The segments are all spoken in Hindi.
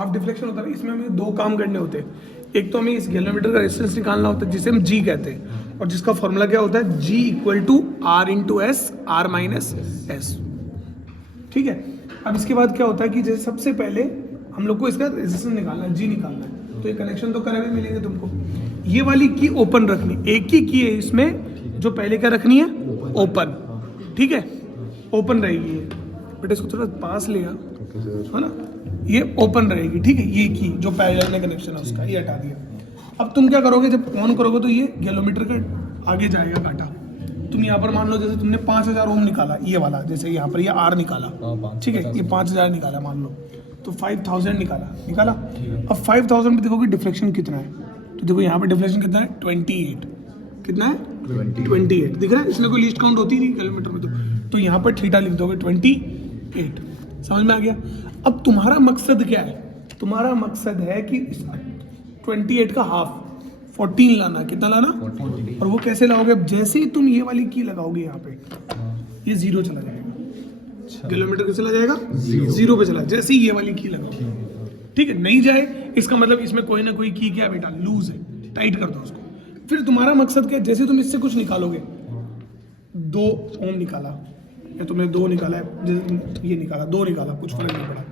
हाफ डिफ्लेक्शन होता है, इसमें हमें दो काम करने होते हैं। एक तो हमें इस गैलोमीटर का रेजिस्टेंस निकालना होता है जिसे हम जी कहते हैं, और जिसका फॉर्मूला क्या होता है, G equal to R into S, R minus S. ठीक है, अब इसके बाद क्या होता है कि जैसे सबसे पहले हम लोग को इसका रेजिस्टेंस निकालना है, जी निकालना है, तो ये कनेक्शन तो करे हुए मिलेंगे तुमको। ये वाली की ओपन रखनी, एक ही की है इसमें, जो पहले क्या रखनी है, ओपन। ठीक है, ओपन रहेगी ये, बेटा इसको थोड़ा पास ले आ, है ना, ये ओपन रहेगी। ठीक है, ये की जो पैरेलल में कनेक्शन है उसका, ये हटा दिया। अब तुम क्या करोगे, जब ऑन करोगे तो ये गैलोमीटर का आगे जाएगा काटा। तुम यहाँ पर मान लो जैसे तुमने 5000 ओम निकाला, ये वाला, जैसे यहाँ पर ये आर निकाला, ठीक है, ये 5000 निकाला मान लो, तो 5000 निकाला। अब 5000 में देखोगे डिफ्लेक्शन कितना है, तो देखो यहाँ पर डिफ्लेक्शन कितना है, 28। कितना है, 28 दिख रहा है, इसमें कोई लिस्ट काउंट होती नहीं किलोमीटर में, तो यहाँ पर थीटा लिख दोगे 28। समझ में आ गया। अब तुम्हारा मकसद क्या है, तुम्हारा मकसद है कि 28 का हाफ 14 लाना। कितना लाना, 14। और वो कैसे लाओगे, अब जैसे ही तुम ये वाली की लगाओगे यहाँ पे, ये 0 चला जाएगा। किलोमीटर पे चला जाएगा, 0 पे चला, जैसे ही ये वाली की लगाओगे। ठीक है, नहीं जाए इसका मतलब इसमें कोई ना कोई की क्या बेटा लूज है, टाइट कर दो उसको। फिर तुम्हारा मकसद क्या है, जैसे तुम इससे कुछ निकालोगे, 2 ओम निकाला, या तुमने 2 निकाला है, ये निकाला, 2 निकाला, कुछ फर्क नहीं पड़ा,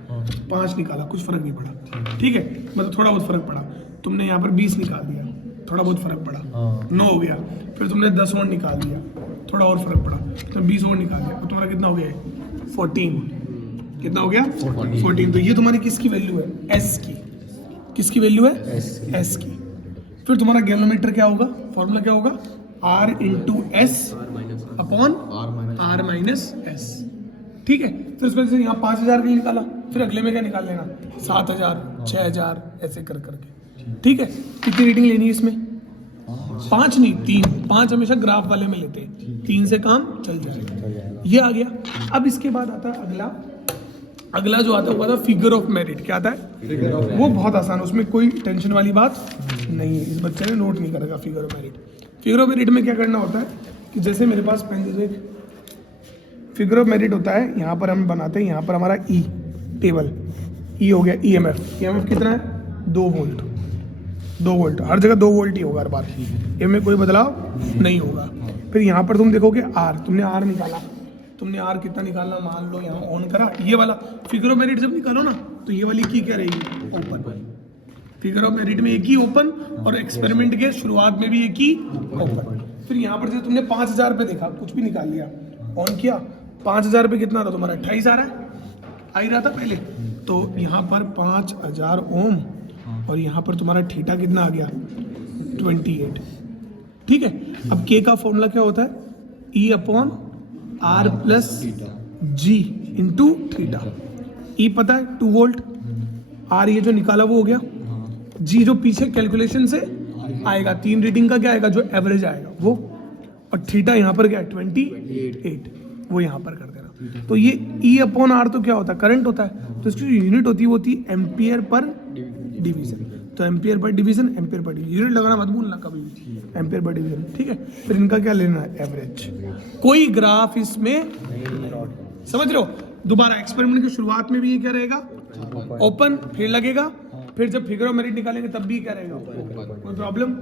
5 निकाला, कुछ फर्क नहीं पड़ा। ठीक है, मतलब थोड़ा बहुत फर्क पड़ा। तुमने यहाँ पर 20 निकाल दिया, थोड़ा बहुत फर्क पड़ा, 9 हो गया। फिर तुमने 10 और निकाल दिया, थोड़ा और फर्क पड़ा, तो 20 और निकाल दिया, तो तुम्हारा कितना हो गया, 14। कितना हो गया, 14। तो ये तुम्हारी किसकी वैल्यू है, एस की। किसकी वैल्यू है, एस की। फिर तुम्हारा गैलोमीटर क्या होगा, फॉर्मूला क्या होगा, r into s upon r minus S. ठीक है, फिर उसमें से यहाँ 5000 के लिए निकाला, फिर अगले में क्या निकाल लेना, 7000, 6000, ऐसे कर करके। ठीक है, कितनी रीडिंग लेनी है इसमें, 5 नहीं 3। 5 हमेशा ग्राफ वाले में लेते हैं, 3 से काम चल जाएगा। ये आ गया। अब इसके बाद आता है अगला जो आता है वो आता है फिगर ऑफ मेरिट। क्या आता है, वो बहुत आसान है, उसमें कोई टेंशन वाली बात नहीं है। इस बच्चे ने नोट नहीं करेगा figure of merit. Figure of merit में क्या करना होता है कि जैसे मेरे पास पेन, जैसे फिगर ऑफ मेरिट होता है, यहाँ पर हम बनाते हैं, यहाँ पर हमारा ई टेबल, ई हो गया ईएमएफ कितना है, 2 वोल्ट। 2 वोल्ट हर जगह 2 वोल्ट ही होगा हर बार, इनमें कोई बदलाव नहीं होगा। फिर यहाँ पर तुम देखोगे आर, तुमने आर निकाला, तुमने आर कितना निकालना, मान लो यहाँ ऑन करा, ये वाला फिगर ऑफ मेरिट जब निकालो ना, तो ये वाली की क्या रहेगी, ओपन। फिगर ऑफ मेरिट में एक ही ओपन, और एक्सपेरिमेंट के शुरुआत में भी एक ही ओपन। फिर यहाँ पर जैसे तुमने 5000 पे देखा, कुछ भी निकाल लिया, ऑन किया, 5000 पे कितना रहा तुम्हारा, 28 आ रहा है, आ ही रहा था पहले। तो यहाँ पर 5000 ओम, और यहाँ पर तुम्हारा थीटा कितना आ गया, 28। ठीक है, अब के का फॉर्मूला क्या होता है, E upon R plus G into theta. E पता है 2 वोल्ट, आर ये जो निकाला वो हो गया, जी जो पीछे कैलकुलेशन से आएगा, 3 रीडिंग का क्या आएगा, जो एवरेज आएगा वो, और थीटा यहाँ पर क्या है, 28, वो यहाँ पर कर देना। तो ये ई अपॉन आर तो क्या होता है, करंट होता है, तो इसकी यूनिट होती है एम्पियर पर डिवीजन। तो ampere per division, ampere per division, unit लगाना मत भूलना कभी भी, एम्पियर पर डिवीजन। ठीक है, फिर इनका क्या लेना है, एवरेज। कोई ग्राफ इसमें समझ रहे हो। दोबारा एक्सपेरिमेंट की शुरुआत में भी ये क्या रहेगा, ओपन, फिर लगेगा, फिर जब फिगर ऑफ मेरिट निकालेंगे तब भी क्या रहेगा, कोई प्रॉब्लम।